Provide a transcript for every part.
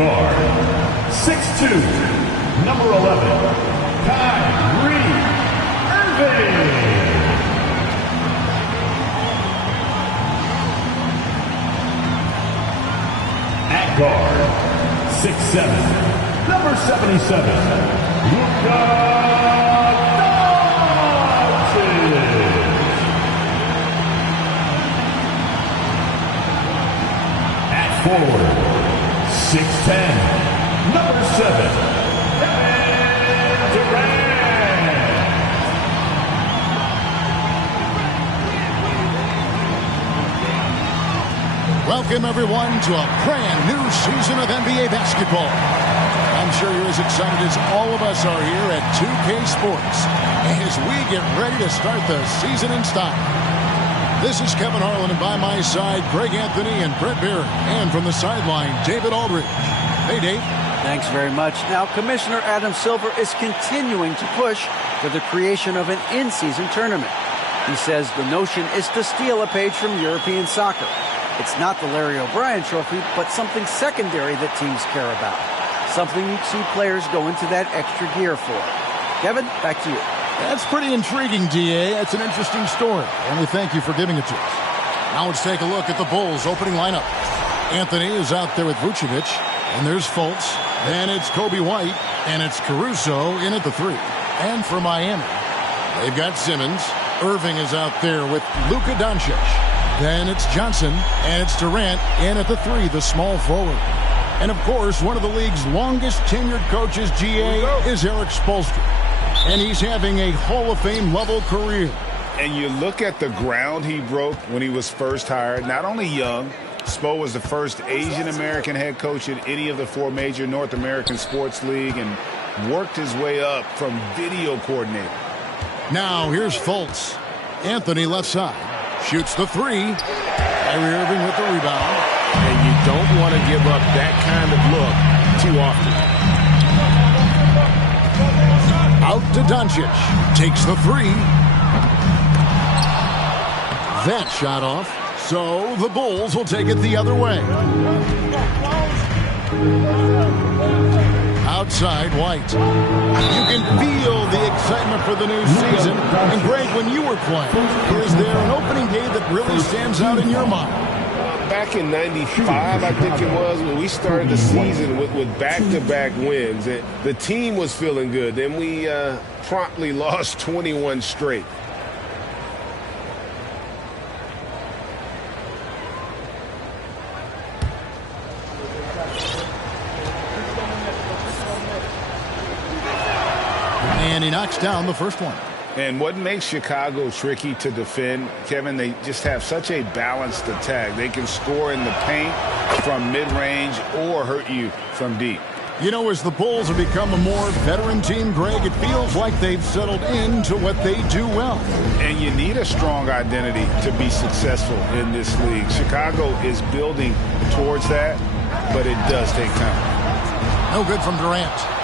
guard, 6'2", number 11, Kyrie Irving. At guard, 6'7", number 77, Luka Doncic. At forward, 6'10", number 7, Kevin Durant. Welcome, everyone, to a brand new season of NBA basketball. I'm sure you're as excited as all of us are here at 2K Sports as we get ready to start the season in style. This is Kevin Harlan, and by my side, Greg Anthony and Brett Barry. And from the sideline, David Aldridge. Hey, Dave. Thanks very much. Now, Commissioner Adam Silver is continuing to push for the creation of an in-season tournament. He says the notion is to steal a page from European soccer. It's not the Larry O'Brien Trophy, but something secondary that teams care about. Something you'd see players go into that extra gear for. Kevin, back to you. That's pretty intriguing, DA. That's an interesting story, and we thank you for giving it to us. Now let's take a look at the Bulls' opening lineup. Anthony is out there with Vucevic, and there's Fultz. Then it's Kobe White, and it's Caruso in at the 3. And for Miami, they've got Simmons. Irving is out there with Luka Doncic. Then it's Johnson, and it's Durant in at the 3, the small forward. And, of course, one of the league's longest-tenured coaches, GA, is Eric Spoelstra. And he's having a Hall of Fame-level career. And you look at the ground he broke when he was first hired. Not only young, Spo was the first Asian-American head coach in any of the 4 major North American sports league and worked his way up from video coordinator. Now, here's Fultz. Anthony left side. Shoots the 3. Kyrie Irving with the rebound. And you don't want to give up that kind of look too often. Out to Doncic. Takes the 3. That shot off. So the Bulls will take it the other way. Outside, White. You can feel the excitement for the new season. And Greg, when you were playing, is there an opening day that really stands out in your mind? Back in '95, I think it was, when we started the season with back-to-back wins. The team was feeling good. Then we promptly lost 21 straight. And he knocks down the first one. And what makes Chicago tricky to defend, Kevin, they just have such a balanced attack. They can score in the paint from mid-range or hurt you from deep. You know, as the Bulls have become a more veteran team, Greg, it feels like they've settled into what they do well. And you need a strong identity to be successful in this league. Chicago is building towards that, but it does take time. No good from Durant.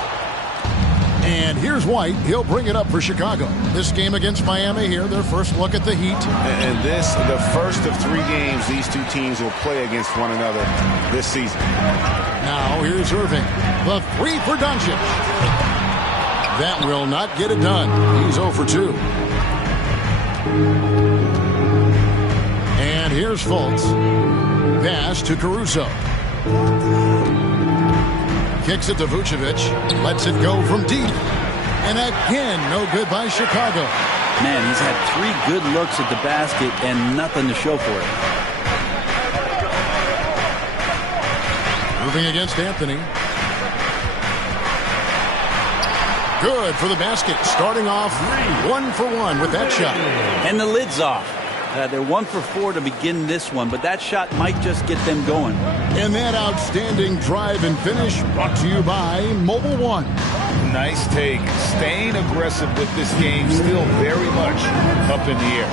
And here's White. He'll bring it up for Chicago. This game against Miami here, their first look at the Heat. And this, the first of 3 games these two teams will play against one another this season. Now here's Irving. The 3 for Doncic. That will not get it done. He's 0 for 2. And here's Fultz. Pass to Caruso. Kicks it to Vucevic. Lets it go from deep. And again, no good by Chicago. Man, he's had 3 good looks at the basket and nothing to show for it. Moving against Anthony. Good for the basket. Starting off 1 for 1 with that shot. And the lid's off. They're 1 for 4 to begin this one, but that shot might just get them going. And that outstanding drive and finish brought to you by Mobile One. Nice take. Staying aggressive with this game, still very much up in the air.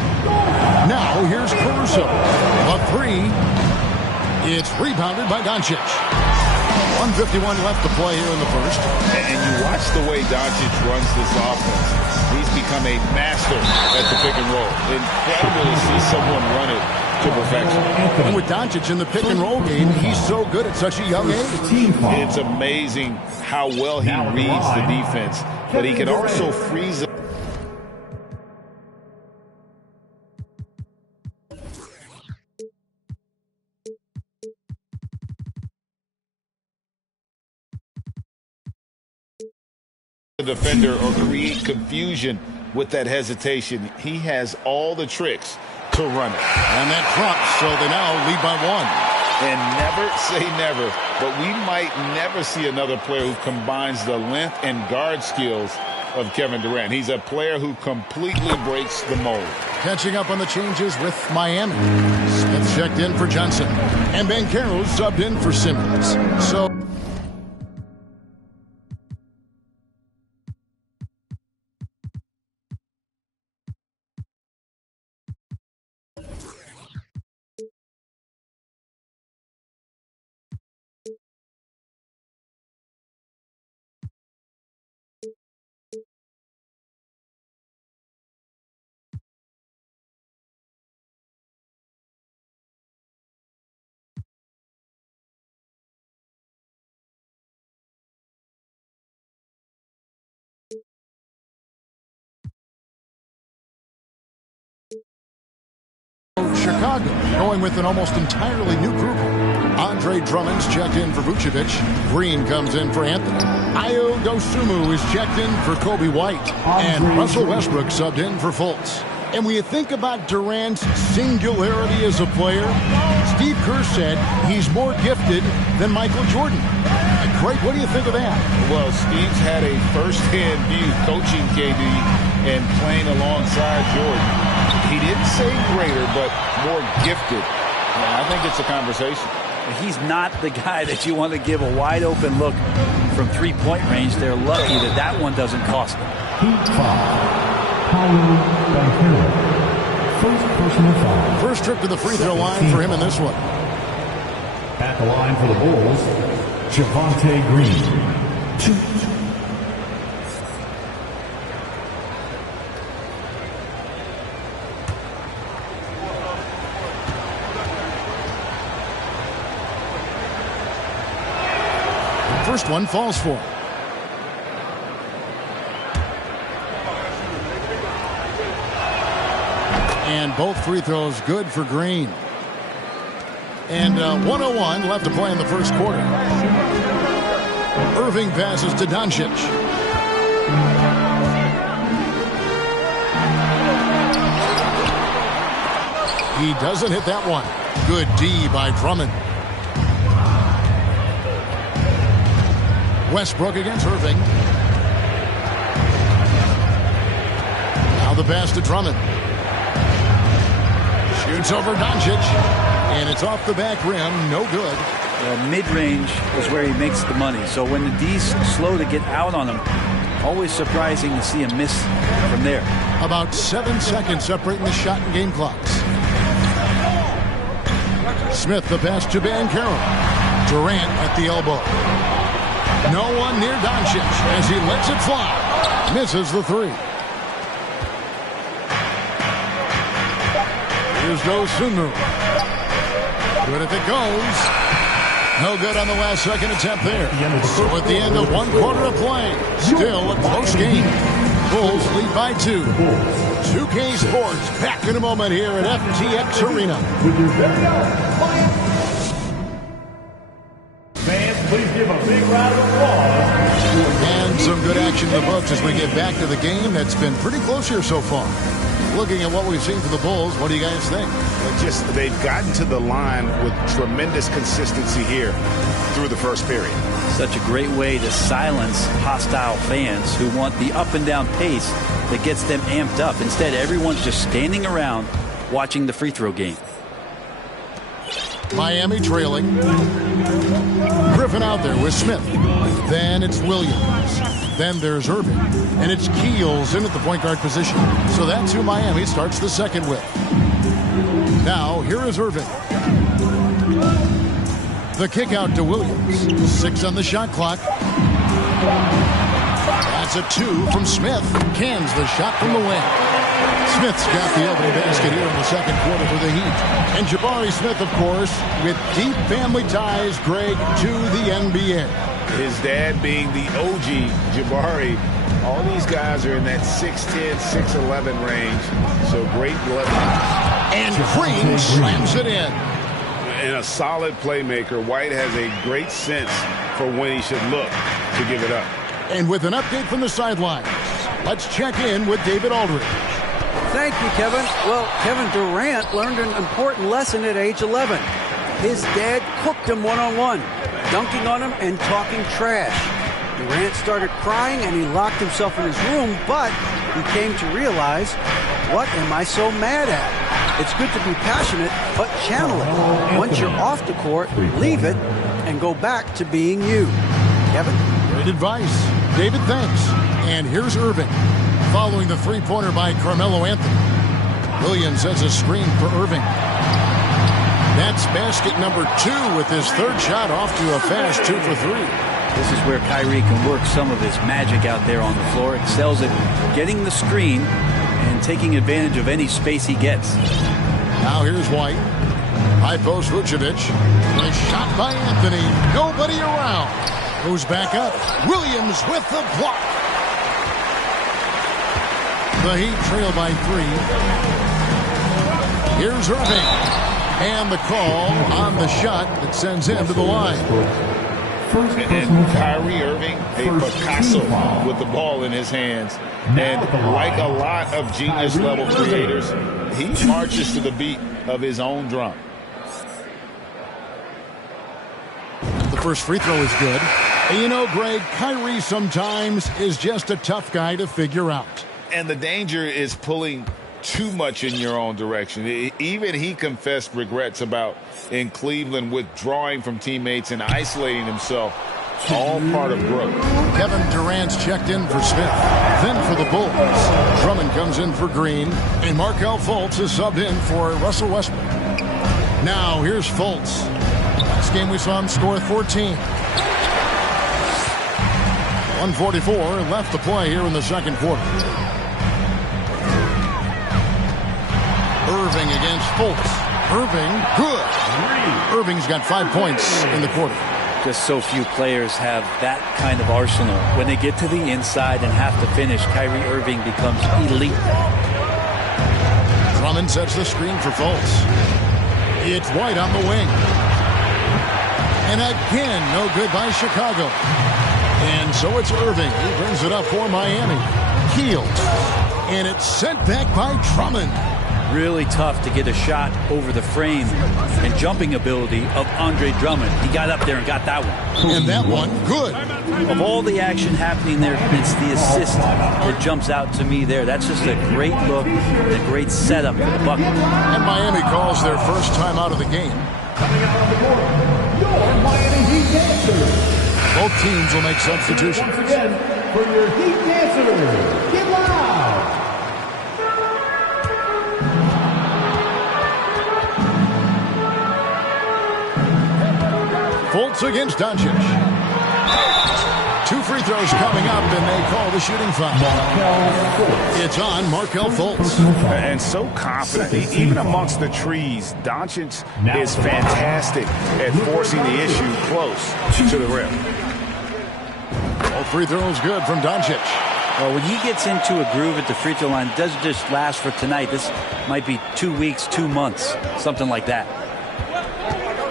Now here's Caruso. A 3. It's rebounded by Doncic. 1:51 left to play here in the first. And you watch the way Doncic runs this offense. He's become a master at the pick and roll. Incredible to see someone run it to perfection. And with Doncic in the pick and roll game, he's so good at such a young age. It's amazing how well he reads the defense, but he can also freeze up. The defender or create confusion with that hesitation. He has all the tricks to run it. And that drops, so they now lead by 1. And never say never, but we might never see another player who combines the length and guard skills of Kevin Durant. He's a player who completely breaks the mold. Catching up on the changes with Miami. Smith checked in for Johnson. And Banchero subbed in for Simmons. So Chicago going with an almost entirely new group. Andre Drummond's checked in for Vucevic. Green comes in for Anthony. Ayo Dosunmu is checked in for Kobe White. And Russell Westbrook subbed in for Fultz. And when you think about Durant's singularity as a player, Steve Kerr said he's more gifted than Michael Jordan. Craig, what do you think of that? Well, Steve's had a first-hand view coaching KD and playing alongside Jordan. He didn't say greater, but more gifted. I think it's a conversation. He's not the guy that you want to give a wide-open look from three-point range. They're lucky that that one doesn't cost them. First personal foul. First trip to the free throw line for him in this one. At the line for the Bulls, Javonte Green. 2. First one falls for him. And both free throws good for Green. And 1:01 left to play in the first quarter. Irving passes to Doncic. He doesn't hit that one. Good D by Drummond. Westbrook against Irving. Now the pass to Drummond. Shoots over Doncic. And it's off the back rim. No good. Well, mid-range is where he makes the money. So when the D's slow to get out on him, always surprising to see him miss from there. About 7 seconds separating the shot and game clocks. Smith the pass to Banchero. Durant at the elbow. No one near Doncic as he lets it fly. Misses the three. Here's Dosunmu. Good if it goes. No good on the last second attempt there. So at the end of 1 quarter of play, still a close game. Bulls lead by 2. 2K Sports back in a moment here at FTX Arena. With your very own fans, please give a big round of applause. And some good action in the books as we get back to the game that's been pretty close here so far. Looking at what we've seen from the Bulls, what do you guys think? They've gotten to the line with tremendous consistency here through the first period. Such a great way to silence hostile fans who want the up and down pace that gets them amped up. Instead, everyone's just standing around watching the free throw game. Miami trailing. Griffin out there with Smith. Then it's Williams. Then there's Irving. And it's Keels in at the point guard position. So that's who Miami starts the second with. Now, here is Irving. The kick out to Williams. 6 on the shot clock. That's a 2 from Smith. Cans the shot from the wing. Smith's got the opening basket here in the second quarter for the Heat. And Jabari Smith, of course, with deep family ties, Greg, to the NBA. His dad being the OG Jabari. All these guys are in that 6'10", 6'11" range. So great bloodline. And Green slams it in. And a solid playmaker, White has a great sense for when he should look to give it up. And with an update from the sidelines, let's check in with David Aldridge. Thank you, Kevin. Well, Kevin Durant learned an important lesson at age 11. His dad cooked him one-on-one, dunking on him and talking trash. Durant started crying and he locked himself in his room, but he came to realize, what am I so mad at? It's good to be passionate, but channel it. Once you're off the court, leave it and go back to being you. Kevin? Great advice. David, thanks. And here's Irving. Following the three-pointer by Carmelo Anthony. Williams has a screen for Irving. That's basket number 2 with his third shot off to a fast 2 for 3. This is where Kyrie can work some of his magic out there on the floor. Excels at getting the screen and taking advantage of any space he gets. Now here's White. High post Vucevic. The shot by Anthony. Nobody around. Goes back up. Williams with the block. The Heat trail by 3. Here's Irving. And the call on the shot that sends him to the line. And Kyrie Irving, a Picasso with the ball in his hands. And like a lot of genius-level creators, he marches to the beat of his own drum. The first free throw is good. And you know, Greg, Kyrie sometimes is just a tough guy to figure out. And the danger is pulling too much in your own direction. Even he confessed regrets about in Cleveland withdrawing from teammates and isolating himself. All part of growth. Kevin Durant's checked in for Smith. Then for the Bulls, Drummond comes in for Green. And Markelle Fultz is subbed in for Russell Westbrook. Now here's Fultz. Last game we saw him score 14. 1:44 left to play here in the second quarter. Irving against Fultz. Irving, good. Irving's got 5 points in the quarter. Just so few players have that kind of arsenal. When they get to the inside and have to finish, Kyrie Irving becomes elite. Drummond sets the screen for Fultz. It's White on the wing. And again, no good by Chicago. And so it's Irving. He brings it up for Miami. Healed. And it's sent back by Drummond. Really tough to get a shot over the frame and jumping ability of Andre Drummond. He got up there and got that one. And that one, good. Of all the action happening there, it's the assist that jumps out to me there. That's just a great look and a great setup for the bucket. And Miami calls their first time out of the game. Coming out on the court, your Miami Heat dancers. Both teams will make substitutions. Once again, for your Heat dancers, get loud. Fultz against Doncic. 2 free throws coming up, and they call the shooting foul. It's on Markelle Fultz. And so confident, even amongst the trees, Doncic is fantastic at forcing the issue close to the rim. All free throws good from Doncic. Well, when he gets into a groove at the free throw line, it doesn't just last for tonight. This might be 2 weeks, 2 months, something like that.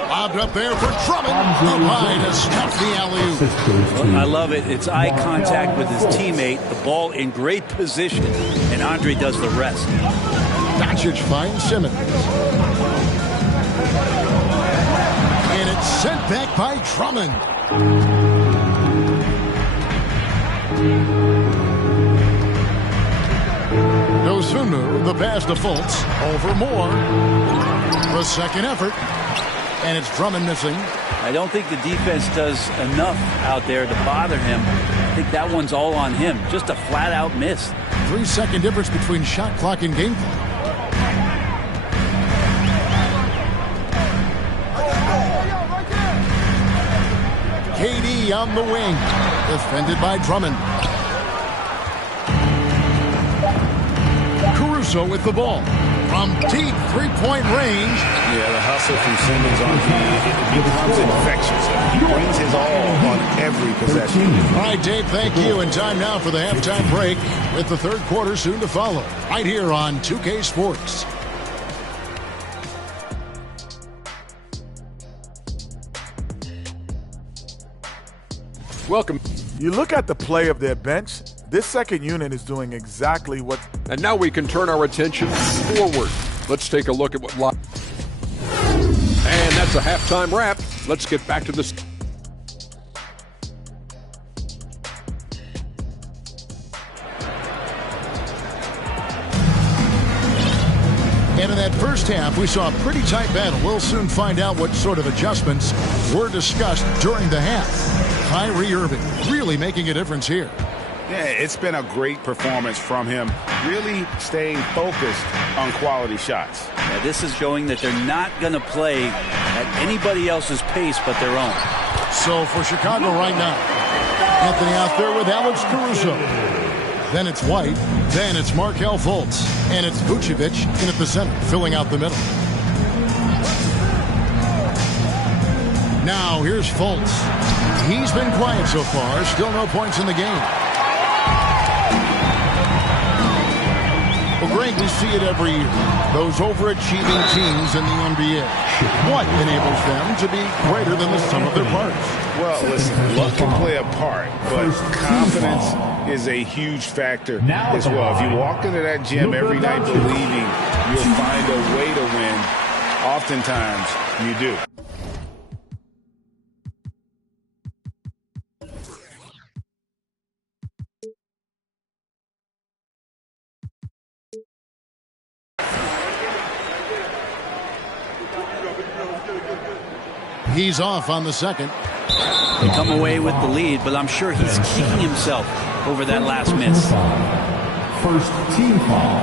Lobbed up there for Drummond. Up high to stuff the alley-oop. I love it. It's eye contact with his teammate. The ball in great position, and Andre does the rest. Doncic finds Simmons. And it's sent back by Drummond. Dosunmu, the pass to Fultz. Over Moore. The second effort. And it's Drummond missing. I don't think the defense does enough out there to bother him. I think that one's all on him. Just a flat-out miss. 3-second difference between shot clock and game clock. KD on the wing. Defended by Drummond. Caruso with the ball. From deep three-point range. Yeah, the hustle from Simmons on he becomes infectious. He brings his all on every possession. All right, Dave, thank you. And time now for the halftime break with the third quarter soon to follow. Right here on 2K Sports. Welcome. You look at the play of their bench, this second unit is doing exactly what... And now we can turn our attention forward. Let's take a look at what... And that's a halftime wrap. Let's get back to this. And in that first half, we saw a pretty tight battle. We'll soon find out what sort of adjustments were discussed during the half. Kyrie Irving really making a difference here. Yeah, it's been a great performance from him, really staying focused on quality shots. Yeah, this is showing that they're not going to play at anybody else's pace but their own. So for Chicago right now, Anthony out there with Alex Caruso. Then it's White. Then it's Markelle Fultz. And it's Vucevic in at the center, filling out the middle. Now here's Fultz. He's been quiet so far. Still no points in the game. Well, Greg, we see it every year. Those overachieving teams in the NBA. What enables them to be greater than the sum of their parts? Well, listen, luck can play a part, but confidence is a huge factor as well. If you walk into that gym every night believing you'll find a way to win, oftentimes you do. He's off on the second. They come away with the lead, but I'm sure he's kicking himself over that last miss. First team foul.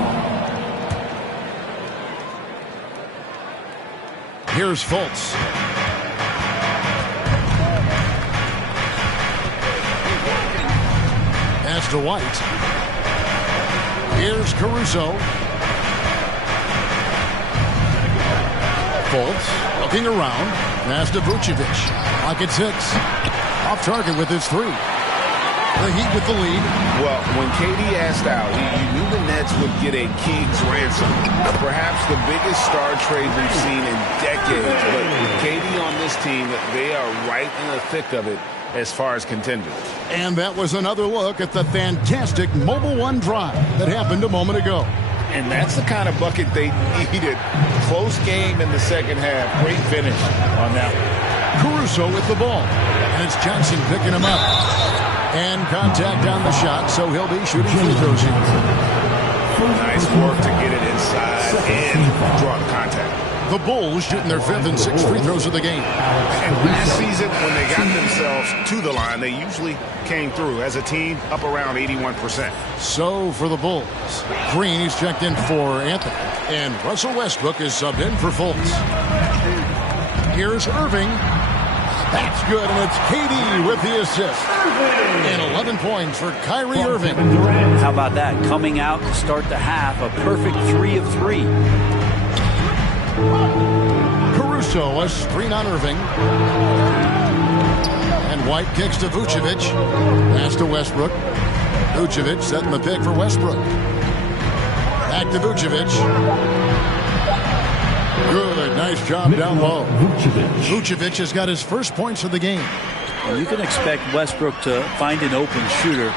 Here's Fultz. Pass to White. Here's Caruso. Fultz looking around. Pass to Vucevic. Clock at 6. Off target with his three. The Heat with the lead. Well, when KD asked out, you knew the Nets would get a king's ransom. Perhaps the biggest star trade we've seen in decades. But with KD on this team, they are right in the thick of it as far as contenders. And that was another look at the fantastic Mobile One drive that happened a moment ago. And that's the kind of bucket they needed. Close game in the second half. Great finish on that one. Caruso with the ball. And it's Johnson picking him up. And contact on the shot, so he'll be shooting free throws here. Nice work to get it inside and draw the contact. The Bulls shooting their 5th and 6th free throws of the game. And last season, when they got themselves to the line, they usually came through as a team up around 81%. So for the Bulls, Green is checked in for Anthony, and Russell Westbrook is subbed in for Fultz. Here's Irving. That's good, and it's KD with the assist. And 11 points for Kyrie Irving. How about that? Coming out to start the half, a perfect 3 of 3. Caruso, a screen on Irving. And White kicks to Vucevic. Pass to Westbrook. Vucevic setting the pick for Westbrook. Back to Vucevic. Good, nice job down low. Vucevic has got his first points of the game. Well, you can expect Westbrook to find an open shooter.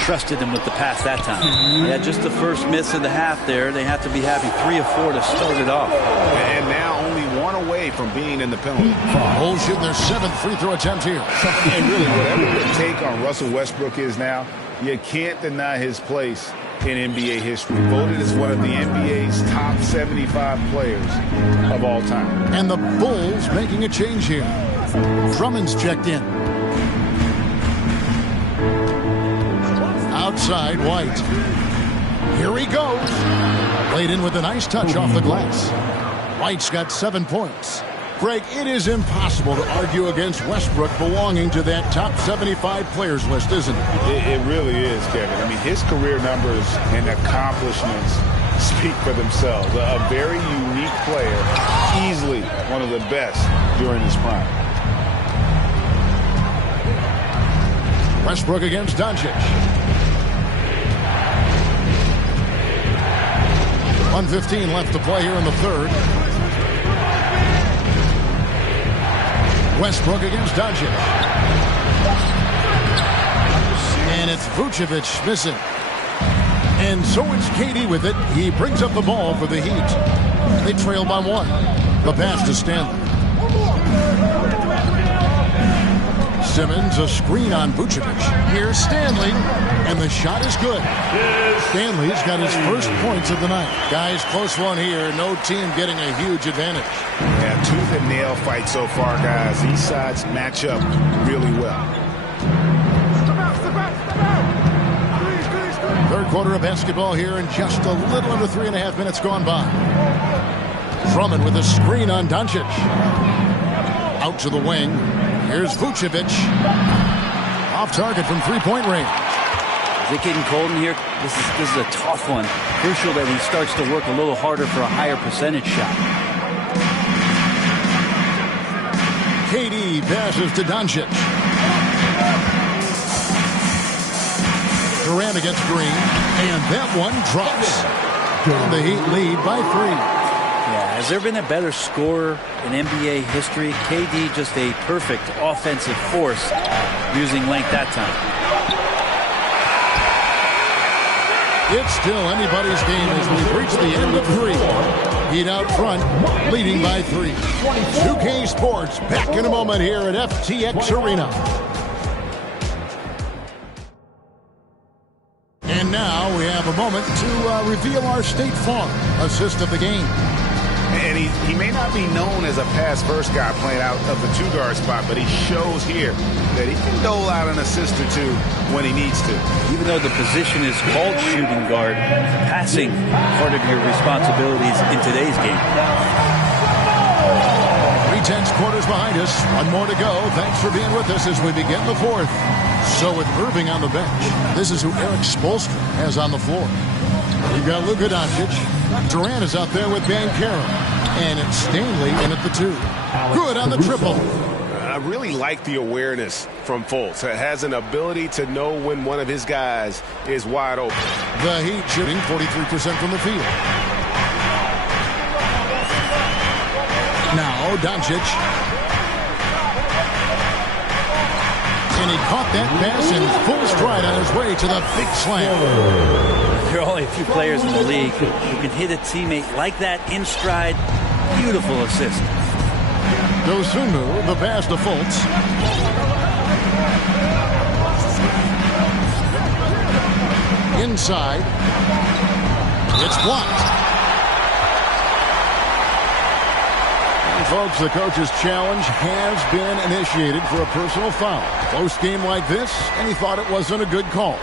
Trusted him with the pass that time. Yeah, just the first miss of the half there. They have to be having 3 of 4 to start it off. And now only 1 away from being in the penalty. Bulls shooting their 7th free throw attempt here. And really, whatever the take on Russell Westbrook is now, you can't deny his place in NBA history. Voted as one of the NBA's top 75 players of all time. And the Bulls making a change here. Drummond's checked in. Outside, White. Here he goes. Played in with a nice touch off the glass. White's got 7 points. Greg, it is impossible to argue against Westbrook belonging to that top 75 players list, isn't it? It really is, Kevin. I mean, his career numbers and accomplishments speak for themselves. A very unique player, easily one of the best during his prime. Westbrook against Doncic. 1:15 left to play here in the third. Westbrook against Doncic. And it's Vucevic missing. And so it's KD with it. He brings up the ball for the Heat. They trail by 1. The pass to Stanley. Simmons, a screen on Vucevic. Here's Stanley, and the shot is good. Stanley's got his first points of the night. Guys, close one here. No team getting a huge advantage. Yeah, tooth and nail fight so far, guys. These sides match up really well. Third quarter of basketball here, and just a little under 3.5 minutes gone by. Drummond with a screen on Doncic. Out to the wing. Here's Vucevic. Off target from three-point range. Is it getting cold in here? This is a tough one. Crucial that he starts to work a little harder for a higher percentage shot. KD passes to Doncic. Durant against Green. And that one drops. And the Heat lead by 3. Yeah, has there been a better scorer in NBA history? KD just a perfect offensive force using length that time. It's still anybody's game as we've reached the end of 3. Heat out front, leading by 3. 2K Sports back in a moment here at FTX Arena. And now we have a moment to reveal our State Farm assist of the game. And he may not be known as a pass-first guy playing out of the 2-guard spot, but he shows here that he can dole out an assist or 2 when he needs to. Even though the position is called shooting guard, passing part of your responsibilities in today's game. 3/10 quarters behind us. One more to go. Thanks for being with us as we begin the 4th. So with Irving on the bench, this is who Eric Spoelstra has on the floor. You've got Luka Doncic. Durant is out there with Banchero. And it's Stanley in at the 2. Good on the triple. I really like the awareness from Fultz. Has an ability to know when one of his guys is wide open. The Heat shooting 43% from the field. Now Doncic. And he caught that pass in full stride on his way to the big slam. There are only a few players in the league who can hit a teammate like that in stride. Beautiful assist. Dosunmu, the pass to Fultz. Inside. It's blocked. And folks, the coach's challenge has been initiated for a personal foul. Close game like this, and he thought it wasn't a good call.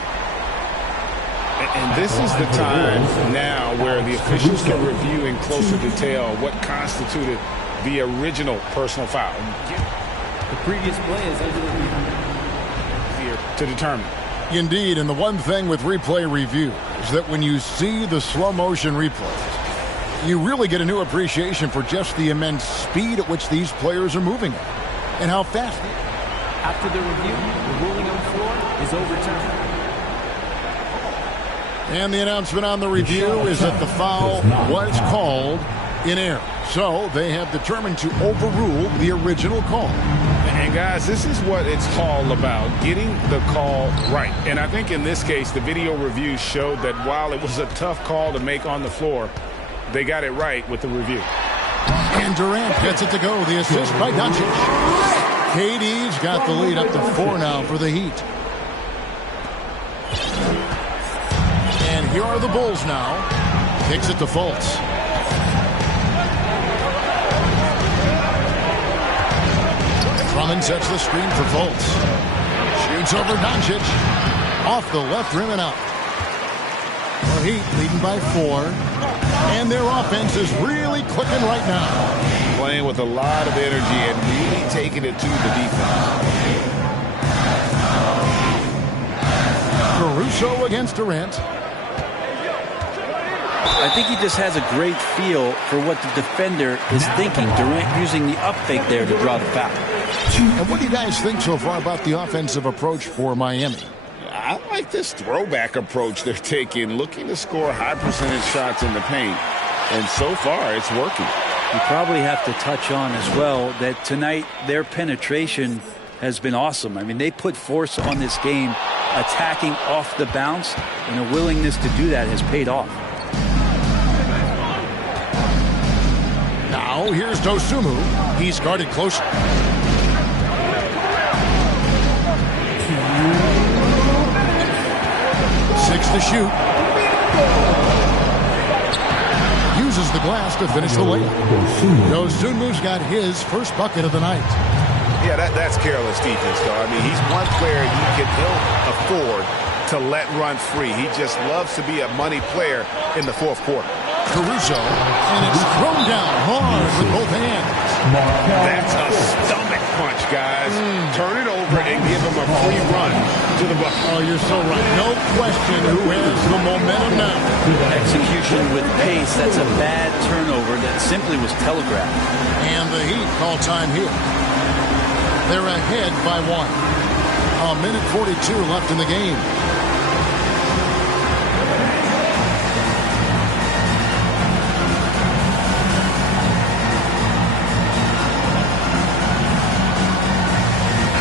And this is the time now where the officials can review in closer detail what constituted the original personal foul. The previous play is under review here to determine. Indeed, and the one thing with replay review is that when you see the slow motion replays, you really get a new appreciation for just the immense speed at which these players are moving at and how fast they are. After the review, the ruling on the floor is overturned. And the announcement on the review is that the foul was called in error. So they have determined to overrule the original call. And guys, this is what it's all about, getting the call right. And I think in this case, the video review showed that while it was a tough call to make on the floor, they got it right with the review. And Durant gets it to go. The assist by Doncic. KD's got the lead up to 4 now for the Heat. And here are the Bulls now. Kicks it to Fultz. Drummond sets the screen for Fultz. Shoots over Doncic. Off the left rim and out. Well, Heat leading by 4. And their offense is really clicking right now. Playing with a lot of energy and really taking it to the defense. Caruso against Durant. I think he just has a great feel for what the defender is thinking. Durant using the up fake there to draw the foul. And what do you guys think so far about the offensive approach for Miami? I like this throwback approach they're taking, looking to score high percentage shots in the paint. And so far, it's working. You probably have to touch on as well that tonight their penetration has been awesome. I mean, they put force on this game, attacking off the bounce, and a willingness to do that has paid off. Now, here's Dosunmu. He's guarded closely. Six to shoot. Uses the glass to finish the layup. Dosunmu's got his first bucket of the night. Yeah, that's careless defense, though. I mean, he's one player he'll afford to let run free. He just loves to be a money player in the fourth quarter. Caruso, and it's thrown down hard with both hands. That's a stomach punch, guys. Turn it over and give him a free run to the bucket. Oh, you're so right. No question who has the momentum now. Execution with pace, that's a bad turnover that simply was telegraphed. And the Heat call time here. They're ahead by 1. A minute 42 left in the game.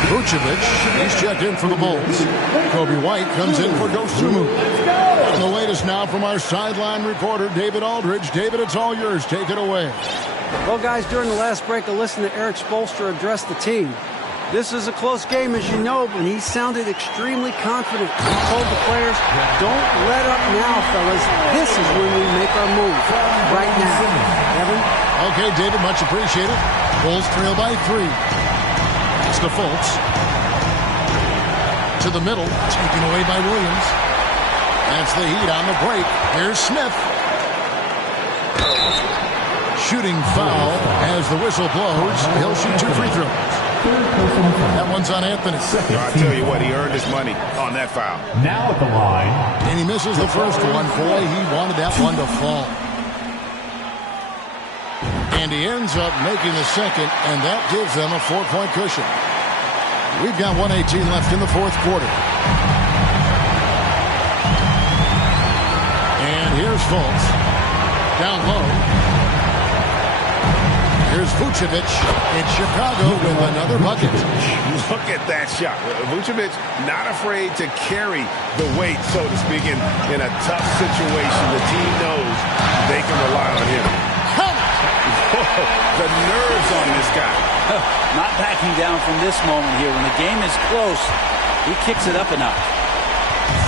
Vucevic, he's checked in for the Bulls. Kobe White comes in for Dosunmu. And the latest now from our sideline reporter, David Aldridge. David, it's all yours. Take it away. Well, guys, during the last break, I listened to Eric Spoelstra address the team. This is a close game, as you know, but he sounded extremely confident. He told the players, don't let up now, fellas. This is when we make our move. Right now. Evan? Okay, David, much appreciated. Bulls trail by 3. It's to Fultz. To the middle, taken away by Williams. That's the Heat on the break. Here's Smith. Shooting foul as the whistle blows. He'll shoot 2 free throws. That one's on Anthony. I'll tell you what, he earned his money on that foul. Now at the line. And he misses the first one. Boy, he wanted that one to fall. And he ends up making the second, and that gives them a 4-point cushion. We've got 1:18 left in the fourth quarter. And here's Fultz. Down low. Here's Vucevic in Chicago with another bucket. Look at that shot. Vucevic not afraid to carry the weight, so to speak, in a tough situation. The team knows they can rely on him. The nerves on this guy. Not backing down from this moment here. When the game is close, he kicks it up a notch.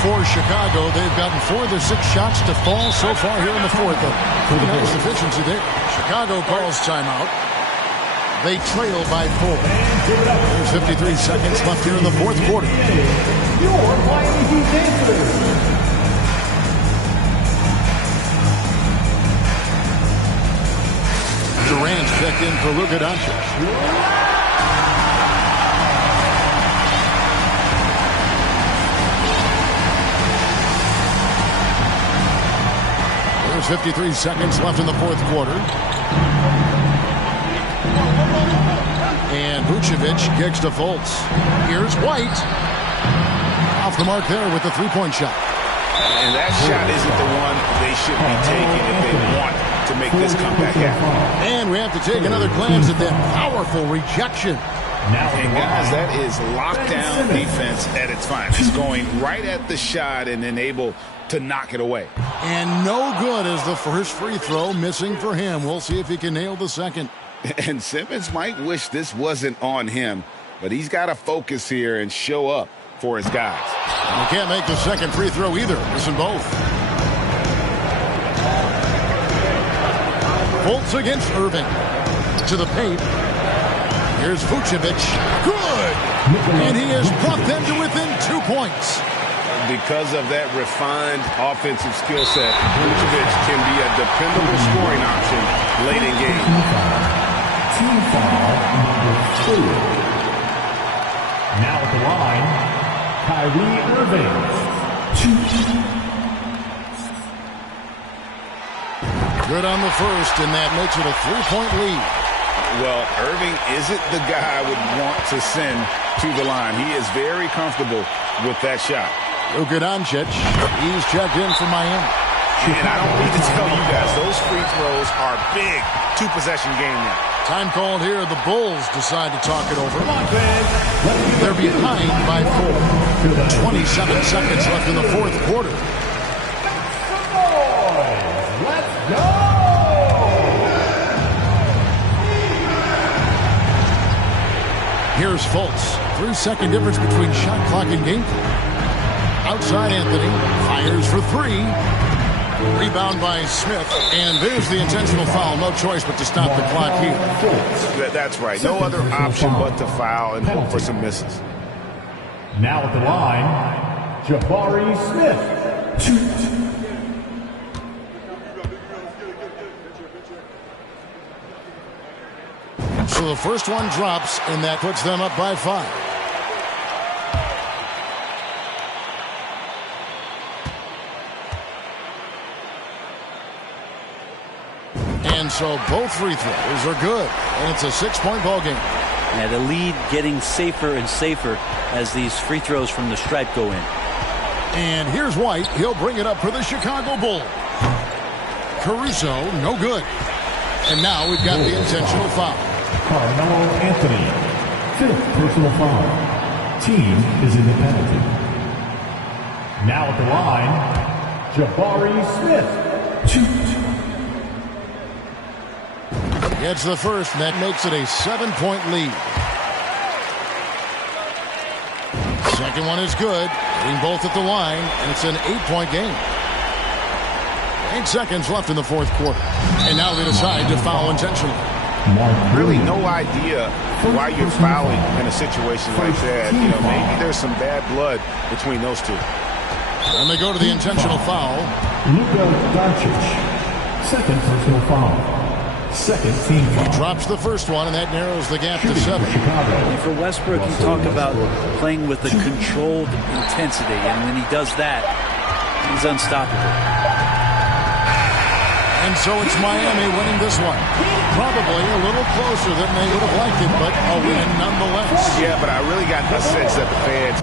For Chicago, they've gotten 4 of their 6 shots to fall so far here in the fourth. Pretty nice efficiency there. Chicago calls timeout. They trail by 4. There's 53 seconds left here in the fourth quarter. Your Miami Heat answers. Durant's checked in for Luka Doncic. There's 53 seconds left in the fourth quarter. And Vucevic kicks to Fultz. Here's White. Off the mark there with the three-point shot. And that shot isn't the one they should be taking if they want to make this comeback happen. And we have to take another glance at that powerful rejection. And guys, that is lockdown defense at its finest. Going right at the shot and then able to knock it away. And no good as the first free throw missing for him. We'll see if he can nail the second. And Simmons might wish this wasn't on him, but he's got to focus here and show up for his guys. And he can't make the second free throw either. Missing both. Fultz against Irving. To the paint. Here's Vucevic. Good! And he has brought them to within 2 points. because of that refined offensive skill set, Vucevic can be a dependable scoring option late in games. Team foul number 4. Now at the line, Kyrie Irving. Good on the first, and that makes it a 3-point lead. Well, Irving isn't the guy I would want to send to the line. He is very comfortable with that shot. Luka Doncic, he's checked in for Miami. And I don't need to tell you guys, those free throws are big. 2-possession game now. Time called here. The Bulls decide to talk it over. They're behind by 4. 27 seconds left in the fourth quarter. Let's go! Here's Fultz. 3-second difference between shot clock and game clock. Outside Anthony. Fires for 3. Rebound by Smith. And there's the intentional foul. No choice but to stop the clock here. That's right. No other option but to foul and hope for some misses. Now at the line, Jabari Smith. So the first one drops, and that puts them up by 5. And so both free throws are good, and it's a 6-point ball game. Yeah, the lead getting safer and safer as these free throws from the stripe go in. And here's White. He'll bring it up for the Chicago Bulls. Caruso, no good. And now we've got the intentional foul. Carmelo Anthony, 5th personal foul. Team is in the penalty. Now at the line, Jabari Smith. Gets the first, and that makes it a 7-point lead. Second one is good. Hitting both at the line, and it's an 8-point game. 8 seconds left in the fourth quarter. And now they decide to foul intentionally. Really no idea why you're fouling in a situation like that. You know, maybe there's some bad blood between those two. And they go to the intentional foul. Luka Doncic, 2nd personal foul. 2nd team foul. He drops the first one, and that narrows the gap to 7. And for Westbrook, you talk about playing with a controlled intensity, and when he does that, he's unstoppable. And so it's Miami winning this one. Probably a little closer than they would have liked it, but a win nonetheless. Yeah, but I really got the sense that the fans